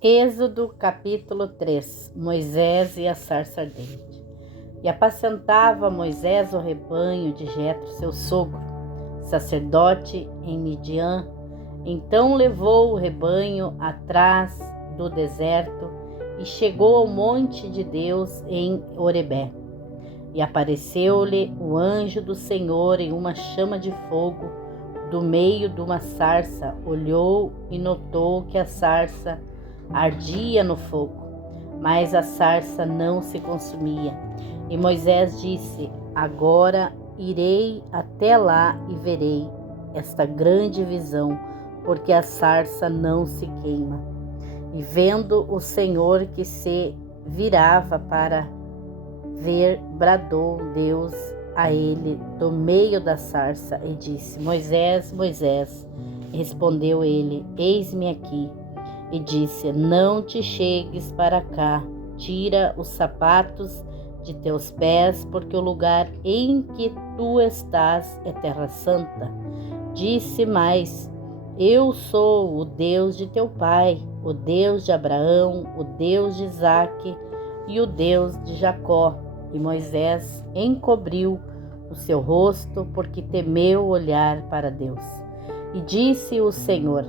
Êxodo capítulo 3. Moisés e a sarça ardente. E apacentava Moisés o rebanho de Jetro, seu sogro, sacerdote em Midian. Então levou o rebanho atrás do deserto e chegou ao monte de Deus em Horebé. E apareceu-lhe o anjo do Senhor em uma chama de fogo do meio de uma sarça. Olhou e notou que a sarça ardia no fogo, mas a sarça não se consumia. E Moisés disse: agora irei até lá e verei esta grande visão, porque a sarça não se queima. E vendo o Senhor que se virava para ver, bradou Deus a ele do meio da sarça e disse: Moisés, Moisés. Respondeu ele: eis-me aqui. E disse: não te chegues para cá, tira os sapatos de teus pés, porque o lugar em que tu estás é terra santa. Disse mais: eu sou o Deus de teu pai, o Deus de Abraão, o Deus de Isaque e o Deus de Jacó. E Moisés encobriu o seu rosto, porque temeu olhar para Deus. E disse o Senhor: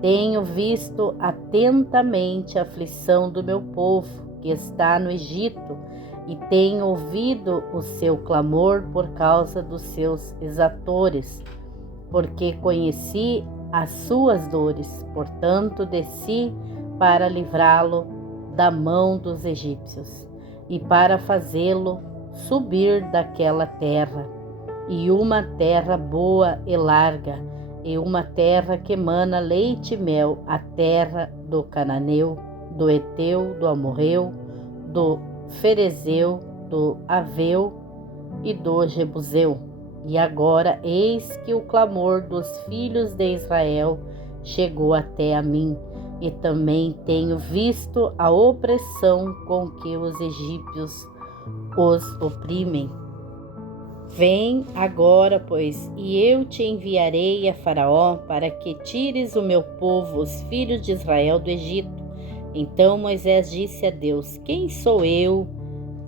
tenho visto atentamente a aflição do meu povo que está no Egito, e tenho ouvido o seu clamor por causa dos seus exatores, porque conheci as suas dores. Portanto, desci para livrá-lo da mão dos egípcios e para fazê-lo subir daquela terra, e uma terra boa e larga, e uma terra que emana leite e mel, a terra do Cananeu, do Eteu, do Amorreu, do Ferezeu, do Aveu e do Jebuseu. E agora eis que o clamor dos filhos de Israel chegou até a mim, e também tenho visto a opressão com que os egípcios os oprimem. Vem agora, pois, e eu te enviarei a Faraó, para que tires o meu povo, os filhos de Israel, do Egito. Então Moisés disse a Deus: quem sou eu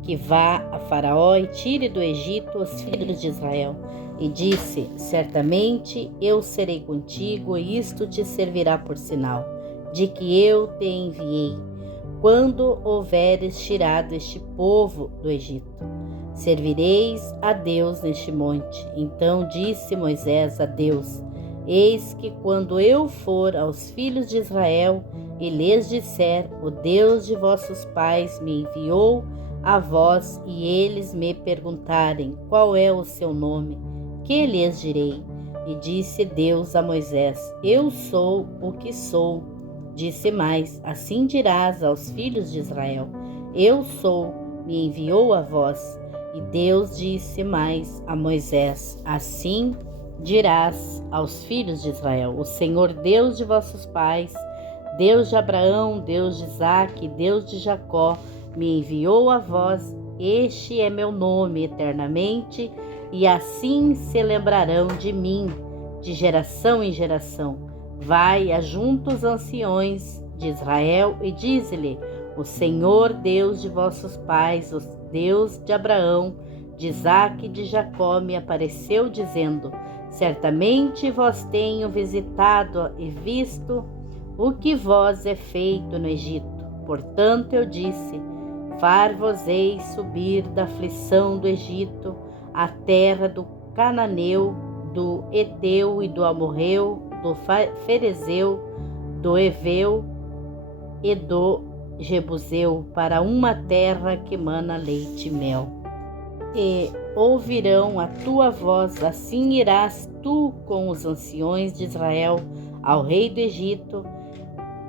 que vá a Faraó e tire do Egito os filhos de Israel? E disse: certamente eu serei contigo, e isto te servirá por sinal, de que eu te enviei, quando houveres tirado este povo do Egito. Servireis a Deus neste monte. Então disse Moisés a Deus: eis que quando eu for aos filhos de Israel e lhes disser: o Deus de vossos pais me enviou a vós, e eles me perguntarem: qual é o seu nome? Que lhes direi? E disse Deus a Moisés: eu sou o que sou. Disse mais: assim dirás aos filhos de Israel: eu sou, me enviou a vós. E Deus disse mais a Moisés: assim dirás aos filhos de Israel: o Senhor Deus de vossos pais, Deus de Abraão, Deus de Isaque, Deus de Jacó, me enviou a vós. Este é meu nome eternamente, e assim se lembrarão de mim, de geração em geração. Vai, ajunta os anciões de Israel e dize-lhe: o Senhor Deus de vossos pais, o Deus de Abraão, de Isaque e de Jacó, me apareceu dizendo: certamente vós tenho visitado e visto o que vós é feito no Egito. Portanto eu disse: far-vos-eis subir da aflição do Egito, a terra do Cananeu, do Eteu e do Amorreu, do Ferezeu, do Eveu e do Jebuseu, para uma terra que emana leite e mel. E ouvirão a tua voz, assim irás tu com os anciões de Israel ao rei do Egito,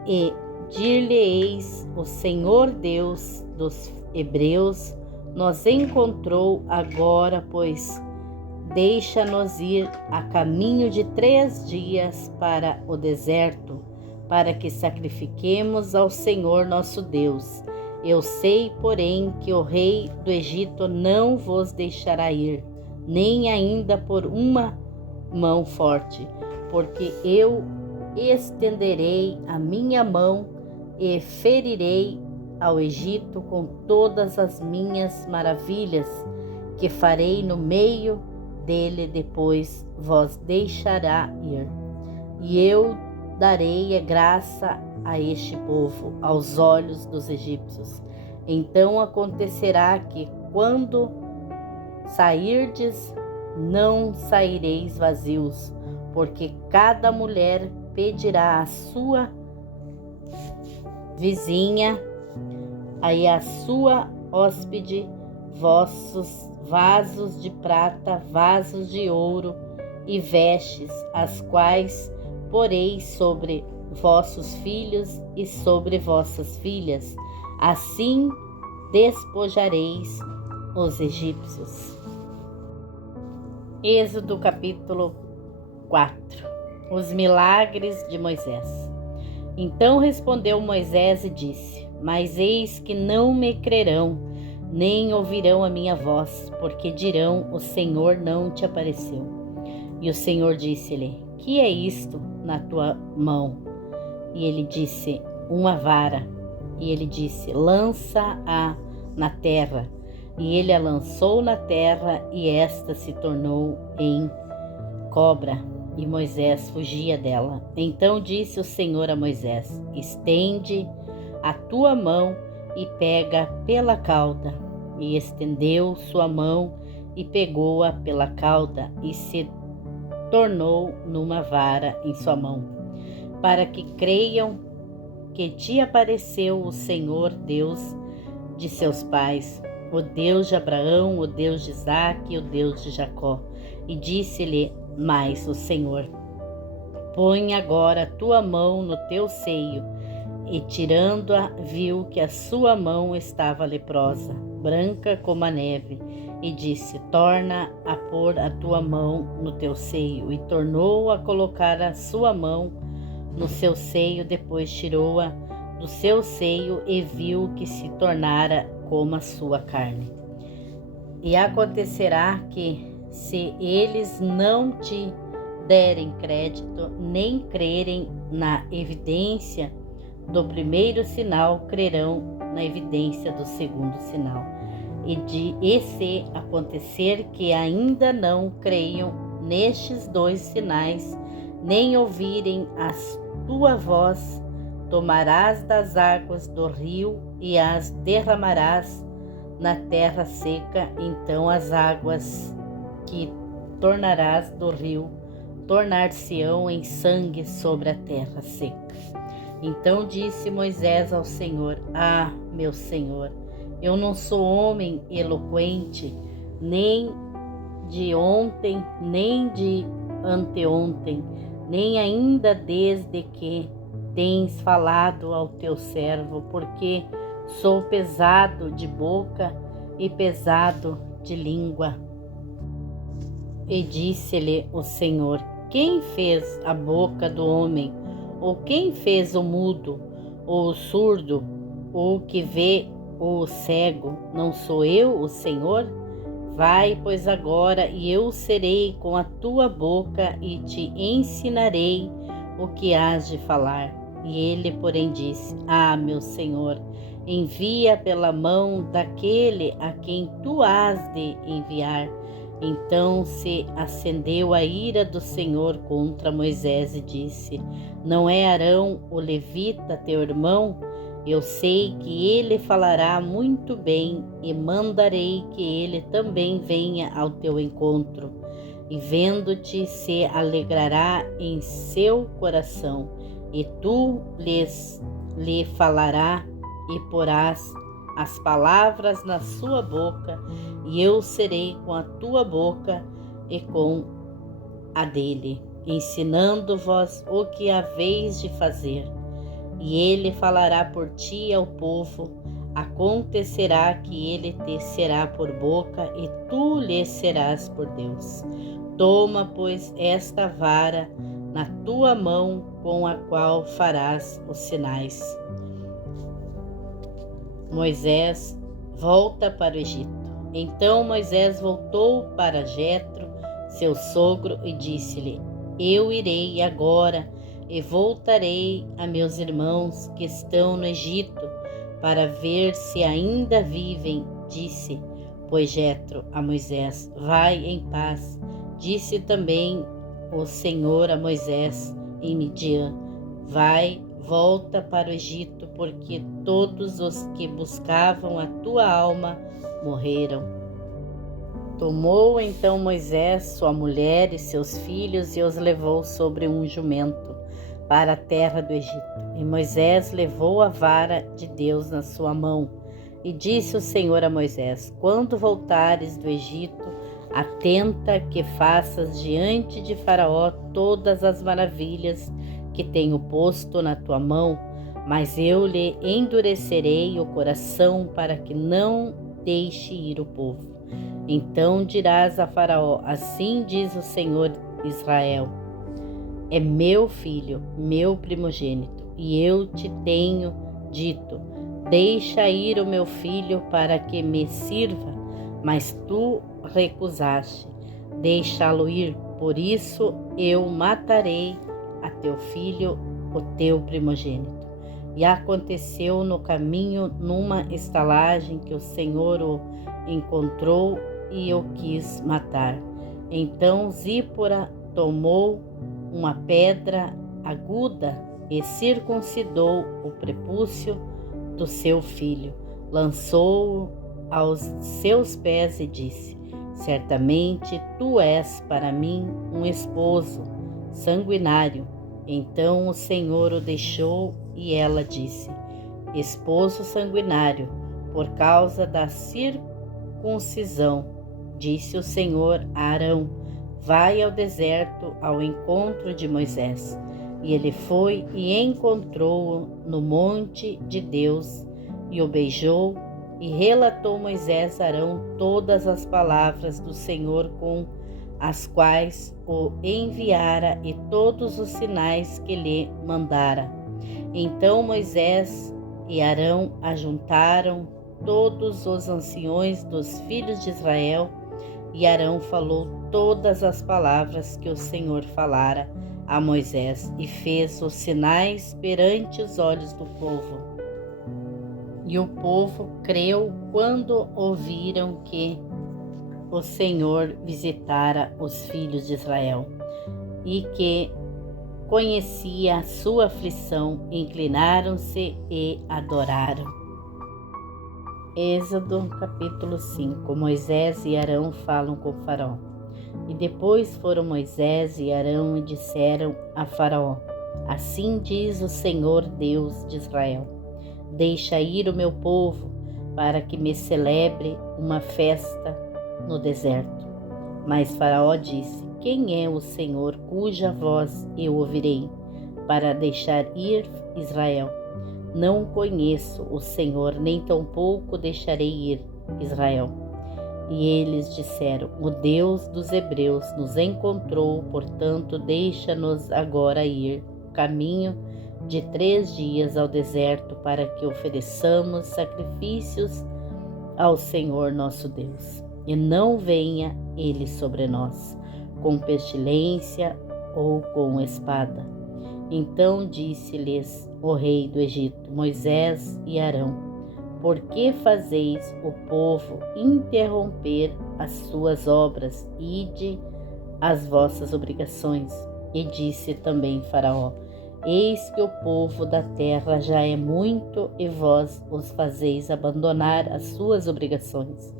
e dir-lhe-eis: o Senhor Deus dos hebreus nos encontrou agora, pois deixa-nos ir a caminho de 3 dias para o deserto, para que sacrifiquemos ao Senhor nosso Deus. Eu sei, porém, que o rei do Egito não vos deixará ir, nem ainda por uma mão forte, porque eu estenderei a minha mão e ferirei ao Egito com todas as minhas maravilhas que farei no meio dele, depois vos deixará ir. E eu darei graça a este povo aos olhos dos egípcios. Então acontecerá que, quando sairdes, não saireis vazios, porque cada mulher pedirá à sua vizinha e à sua hóspede vossos vasos de prata, vasos de ouro e vestes, as quais poreis sobre vossos filhos e sobre vossas filhas. Assim despojareis os egípcios. Êxodo capítulo 4. Os milagres de Moisés. Então respondeu Moisés e disse: Mas eis que não me crerão, nem ouvirão a minha voz, porque dirão: o Senhor não te apareceu. E o Senhor disse-lhe: Que é isto na tua mão? E ele disse: Uma vara. E ele disse: Lança-a na terra. E ele a lançou na terra, e esta se tornou em cobra, e Moisés fugia dela. Então disse o Senhor a Moisés: Estende a tua mão e pega pela cauda. E estendeu sua mão e pegou-a pela cauda, e se tornou numa vara em sua mão, para que creiam que te apareceu o Senhor Deus de seus pais, o Deus de Abraão, o Deus de Isaque e o Deus de Jacó. E disse-lhe mais o Senhor: Põe agora a tua mão no teu seio. E tirando-a, viu que a sua mão estava leprosa, branca como a neve. E disse: Torna a pôr a tua mão no teu seio. E tornou a colocar a sua mão no seu seio. Depois tirou-a do seu seio e viu que se tornara como a sua carne. E acontecerá que, se eles não te derem crédito, nem crerem na evidência do primeiro sinal, crerão na evidência do segundo sinal. E se acontecer que ainda não creiam nestes dois sinais, nem ouvirem a tua voz, tomarás das águas do rio e as derramarás na terra seca. Então as águas que tornarás do rio tornar-se-ão em sangue sobre a terra seca. Então disse Moisés ao Senhor: Ah, meu Senhor, eu não sou homem eloquente, nem de ontem, nem de anteontem, nem ainda desde que tens falado ao teu servo, porque sou pesado de boca e pesado de língua. E disse-lhe o Senhor: Quem fez a boca do homem? Ou quem fez o mudo, ou o surdo, ou o que vê, ou o cego? Não sou eu, o Senhor? Vai, pois, agora, e eu serei com a tua boca e te ensinarei o que hás de falar. E ele, porém, disse: Ah, meu Senhor, envia pela mão daquele a quem tu hás de enviar. Então se acendeu a ira do Senhor contra Moisés e disse: Não é Arão, o levita, teu irmão? Eu sei que ele falará muito bem, e mandarei que ele também venha ao teu encontro, e vendo-te se alegrará em seu coração, e tu lhe falará e porás as palavras na sua boca, e eu serei com a tua boca e com a dele, ensinando-vos o que haveis de fazer. E ele falará por ti ao povo. Acontecerá que ele te será por boca, e tu lhe serás por Deus. Toma, pois, esta vara na tua mão, com a qual farás os sinais. Moisés volta para o Egito. Então Moisés voltou para Jetro, seu sogro, e disse-lhe: Eu irei agora e voltarei a meus irmãos que estão no Egito, para ver se ainda vivem, disse, pois Jetro a Moisés, vai em paz. Disse também o Senhor a Moisés em Midian, vai, volta para o Egito, porque todos os que buscavam a tua alma morreram. Tomou então Moisés sua mulher e seus filhos e os levou sobre um jumento para a terra do Egito. E Moisés levou a vara de Deus na sua mão. E disse o Senhor a Moisés, quando voltares do Egito, atenta que faças diante de Faraó todas as maravilhas que tenho posto na tua mão, mas eu lhe endurecerei o coração para que não deixe ir o povo. Então dirás a Faraó, assim diz o Senhor Israel, é meu filho, meu primogênito, e eu te tenho dito, deixa ir o meu filho para que me sirva, mas tu recusaste deixá-lo ir, por isso eu matarei a teu filho, o teu primogênito. E aconteceu no caminho, numa estalagem, que o Senhor o encontrou e o quis matar. Então Zípora tomou uma pedra aguda e circuncidou o prepúcio do seu filho, lançou-o aos seus pés e disse, certamente tu és para mim um esposo sanguinário. Então o Senhor o deixou e ela disse, esposo sanguinário, por causa da circuncisão. Disse o Senhor a Arão, vai ao deserto ao encontro de Moisés. E ele foi e encontrou-o no monte de Deus e o beijou, e relatou Moisés a Arão todas as palavras do Senhor com as quais o enviara e todos os sinais que lhe mandara. Então Moisés e Arão ajuntaram todos os anciões dos filhos de Israel, e Arão falou todas as palavras que o Senhor falara a Moisés e fez os sinais perante os olhos do povo. E o povo creu quando ouviram que o Senhor visitara os filhos de Israel e que conhecia a sua aflição, inclinaram-se e adoraram. Êxodo capítulo 5. Moisés e Arão falam com Faraó. E depois foram Moisés e Arão e disseram a Faraó, assim diz o Senhor Deus de Israel, deixa ir o meu povo para que me celebre uma festa no deserto. Mas Faraó disse, quem é o Senhor cuja voz eu ouvirei para deixar ir Israel? Não conheço o Senhor, nem tampouco deixarei ir Israel. E eles disseram, o Deus dos hebreus nos encontrou, portanto deixa-nos agora ir caminho de 3 dias ao deserto para que ofereçamos sacrifícios ao Senhor nosso Deus. E não venha ele sobre nós, com pestilência ou com espada. Então disse-lhes o rei do Egito, Moisés e Arão, por que fazeis o povo interromper as suas obras? Ide às vossas obrigações. E disse também Faraó, eis que o povo da terra já é muito e vós os fazeis abandonar as suas obrigações.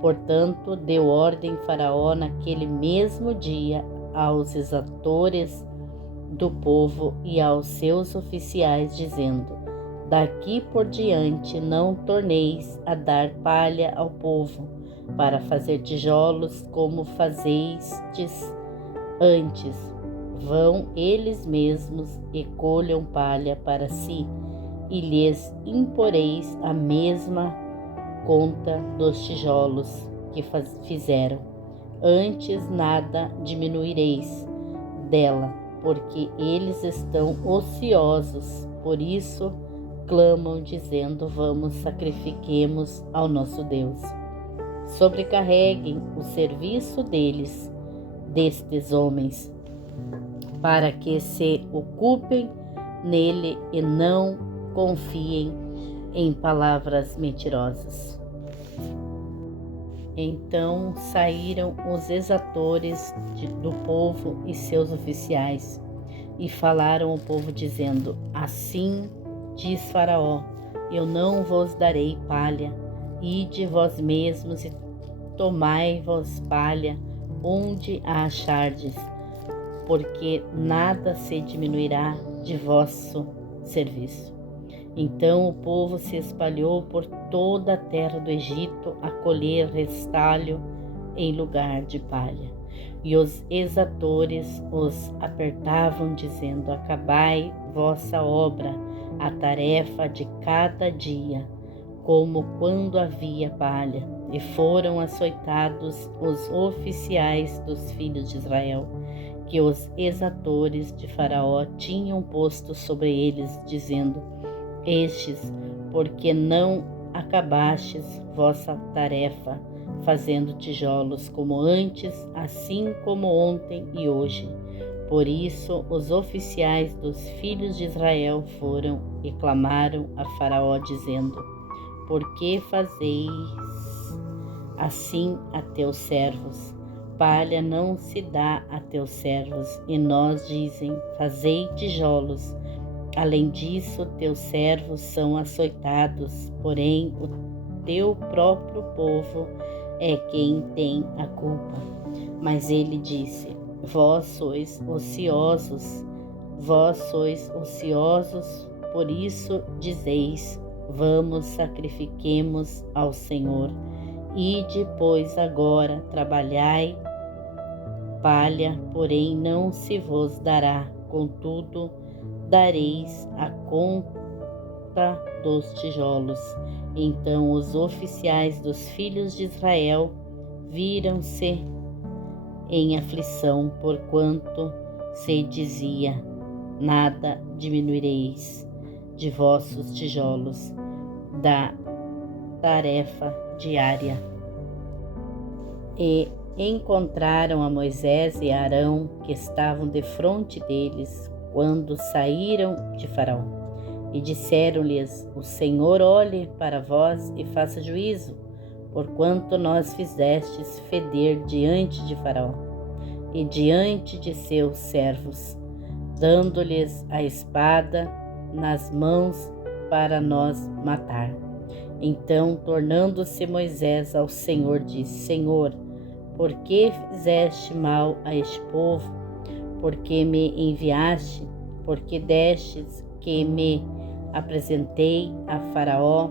Portanto, deu ordem Faraó naquele mesmo dia aos exatores do povo e aos seus oficiais, dizendo, daqui por diante não torneis a dar palha ao povo, para fazer tijolos como fazestes antes. Vão eles mesmos e colham palha para si, e lhes imporeis a mesma conta dos tijolos que fizeram. Antes nada diminuireis dela, porque eles estão ociosos, por isso clamam, dizendo, vamos, sacrifiquemos ao nosso Deus. Sobrecarreguem o serviço destes homens, para que se ocupem nele e não confiem em palavras mentirosas. Então saíram os exatores do povo e seus oficiais e falaram ao povo dizendo: Assim diz Faraó, eu não vos darei palha, ide vós mesmos e tomai-vos palha onde a achardes, porque nada se diminuirá de vosso serviço. Então o povo se espalhou por toda a terra do Egito a colher restalho em lugar de palha. E os exatores os apertavam, dizendo: Acabai vossa obra, a tarefa de cada dia, como quando havia palha. E foram açoitados os oficiais dos filhos de Israel, que os exatores de Faraó tinham posto sobre eles, dizendo: Estes, porque não acabastes vossa tarefa, fazendo tijolos como antes, assim como ontem e hoje. Por isso os oficiais dos filhos de Israel foram e clamaram a Faraó, dizendo: Por que fazeis assim a teus servos? Palha não se dá a teus servos, e nós dizem: Fazei tijolos. Além disso, teus servos são açoitados, porém o teu próprio povo é quem tem a culpa. Mas ele disse: Vós sois ociosos, por isso dizeis: Vamos, sacrifiquemos ao Senhor. Ide, pois, agora, trabalhai palha, porém não se vos dará, contudo, dareis a conta dos tijolos. Então os oficiais dos filhos de Israel viram-se em aflição, porquanto se dizia: Nada diminuireis de vossos tijolos da tarefa diária. E encontraram a Moisés e a Arão, que estavam defronte deles, quando saíram de Faraó, e disseram-lhes: O Senhor olhe para vós e faça juízo, porquanto nós fizestes feder diante de Faraó e diante de seus servos, dando-lhes a espada nas mãos para nos matar. Então, tornando-se Moisés ao Senhor, disse: Senhor, por que fizeste mal a este povo? Porque me enviaste, porque destes que me apresentei a Faraó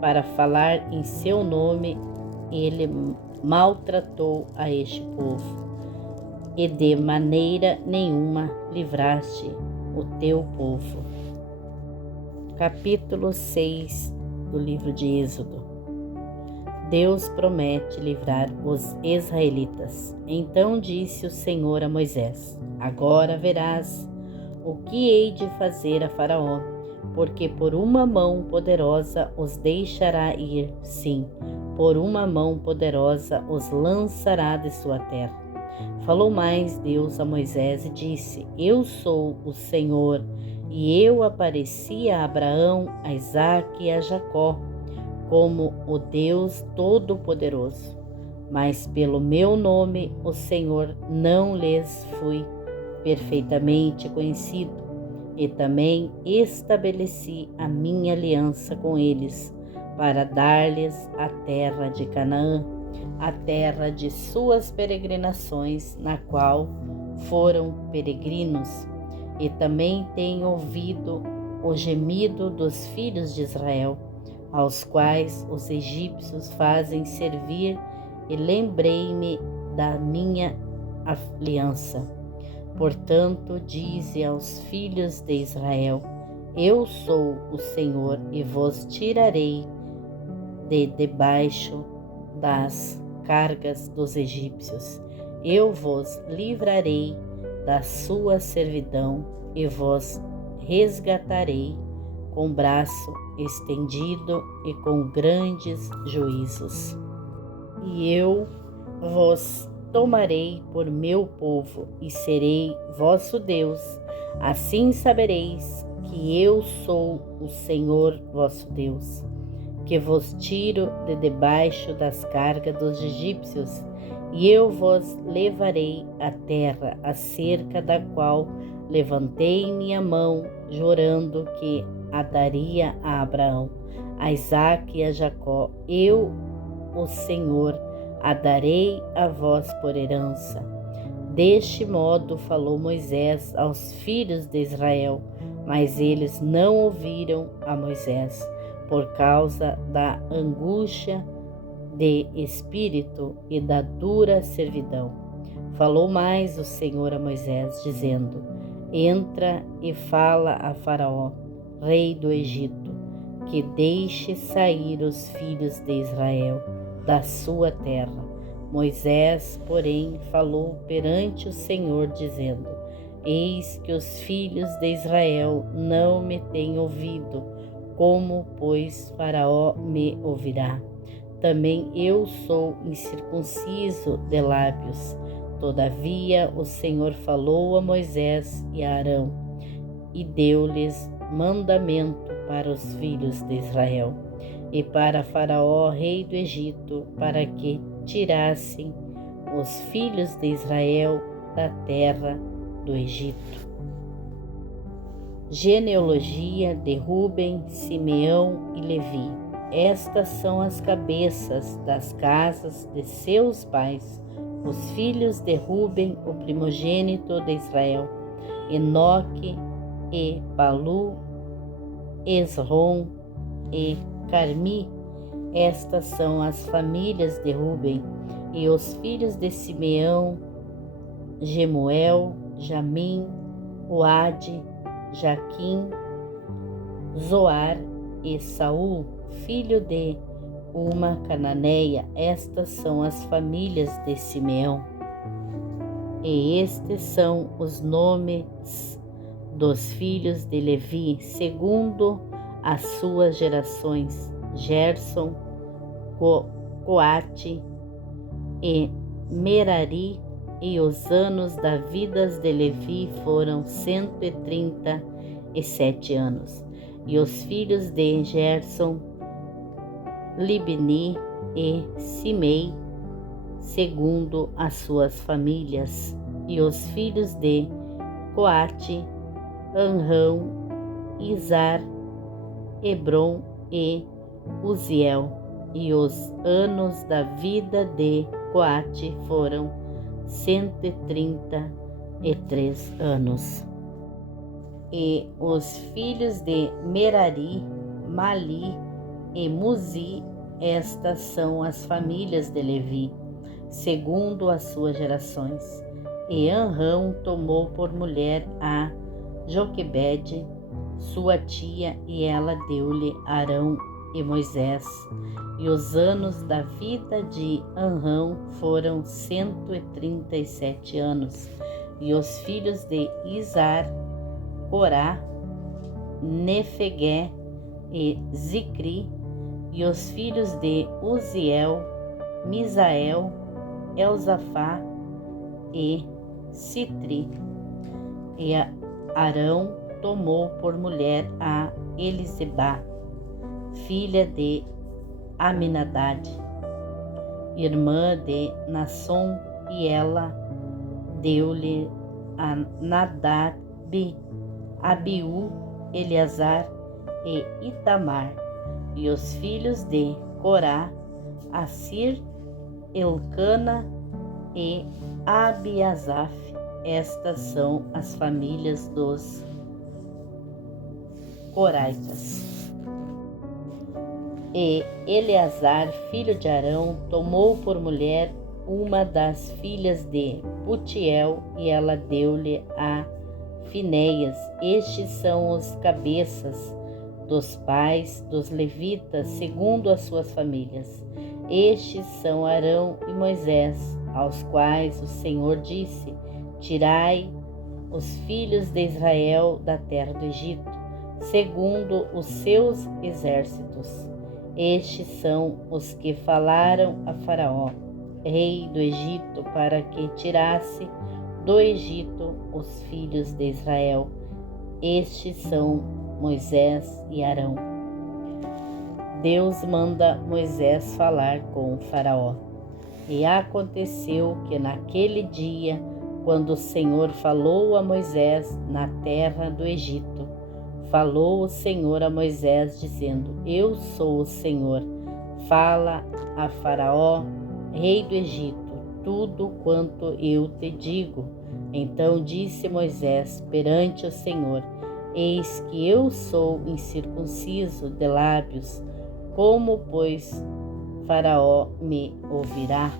para falar em seu nome, ele maltratou a este povo, e de maneira nenhuma livraste o teu povo. Capítulo 6 do livro de Êxodo. Deus promete livrar os israelitas. Então disse o Senhor a Moisés: Agora verás o que hei de fazer a Faraó, porque por uma mão poderosa os deixará ir, sim, por uma mão poderosa os lançará de sua terra. Falou mais Deus a Moisés e disse: Eu sou o Senhor, e eu apareci a Abraão, a Isaque e a Jacó como o Deus Todo-Poderoso. Mas pelo meu nome, o Senhor, não lhes fui perfeitamente conhecido, e também estabeleci a minha aliança com eles, para dar-lhes a terra de Canaã, a terra de suas peregrinações, na qual foram peregrinos. E também tenho ouvido o gemido dos filhos de Israel, aos quais os egípcios fazem servir, e lembrei-me da minha aliança. Portanto, dize aos filhos de Israel: Eu sou o Senhor, e vos tirarei de debaixo das cargas dos egípcios. Eu vos livrarei da sua servidão e vos resgatarei com braço estendido e com grandes juízos. E eu vos tomarei por meu povo e serei vosso Deus. Assim sabereis que eu sou o Senhor vosso Deus, que vos tiro de debaixo das cargas dos egípcios, e eu vos levarei à terra acerca da qual levantei minha mão, jurando que a daria a Abraão, a Isaque e a Jacó. Eu, o Senhor, a darei a vós por herança. Deste modo falou Moisés aos filhos de Israel, mas eles não ouviram a Moisés, por causa da angústia de espírito e da dura servidão. Falou mais o Senhor a Moisés, dizendo: Entra e fala a Faraó, rei do Egito, que deixe sair os filhos de Israel da sua terra. Moisés, porém, falou perante o Senhor, dizendo: Eis que os filhos de Israel não me têm ouvido, como, pois, Faraó me ouvirá? Também eu sou incircunciso de lábios. Todavia o Senhor falou a Moisés e a Arão, e deu-lhes mandamento para os filhos de Israel, e para Faraó, rei do Egito, para que tirassem os filhos de Israel da terra do Egito. Genealogia de Ruben, Simeão e Levi. Estas são as cabeças das casas de seus pais, os filhos de Ruben, o primogênito de Israel: Enoque e Palu, Esrom e Carmi. Estas são as famílias de Ruben. E os filhos de Simeão: Gemuel, Jamim, Oade, Jaquim, Zoar e Saul, filho de uma cananeia. Estas são as famílias de Simeão. E estes são os nomes dos filhos de Levi, segundo as suas gerações: Gerson, Coate e Merari. E os anos da vida de Levi foram 137 anos. E os filhos de Gerson: Libni e Simei, segundo as suas famílias. E os filhos de Coate: Anrão, Izar, Hebron e Uziel. E os anos da vida de Coate foram 133 anos. E os filhos de Merari: Mali e Muzi. Estas são as famílias de Levi, segundo as suas gerações. E Anrão tomou por mulher a Joquebede, sua tia, e ela deu-lhe Arão e Moisés. E os anos da vida de Anrão foram 137 anos. E os filhos de Izar: Corá, Nefegué e Zicri. E os filhos de Uziel: Misael, Elzafá e Citri. E Arão tomou por mulher a Elisebá, filha de Aminadab, irmã de Nasson, e ela deu-lhe a Nadab, Abiú, Eleazar e Itamar. E os filhos de Corá: Assir, Elcana e Abiasaf. Estas são as famílias dos coraitas. E Eleazar, filho de Arão, tomou por mulher uma das filhas de Putiel, e ela deu-lhe a Finéias. Estes são os cabeças dos pais dos levitas, segundo as suas famílias. Estes são Arão e Moisés, aos quais o Senhor disse: Tirai os filhos de Israel da terra do Egito, segundo os seus exércitos. Estes são os que falaram a Faraó: rei do Egito, para que tirasse do Egito os filhos de Israel. Estes são Moisés e Arão. Deus manda Moisés falar com o Faraó. E aconteceu que naquele dia, quando o Senhor falou a Moisés na terra do Egito, falou o Senhor a Moisés, dizendo: Eu sou o Senhor. Fala a Faraó, rei do Egito, tudo quanto eu te digo. Então disse Moisés perante o Senhor: Eis que eu sou incircunciso de lábios, como, pois, Faraó me ouvirá?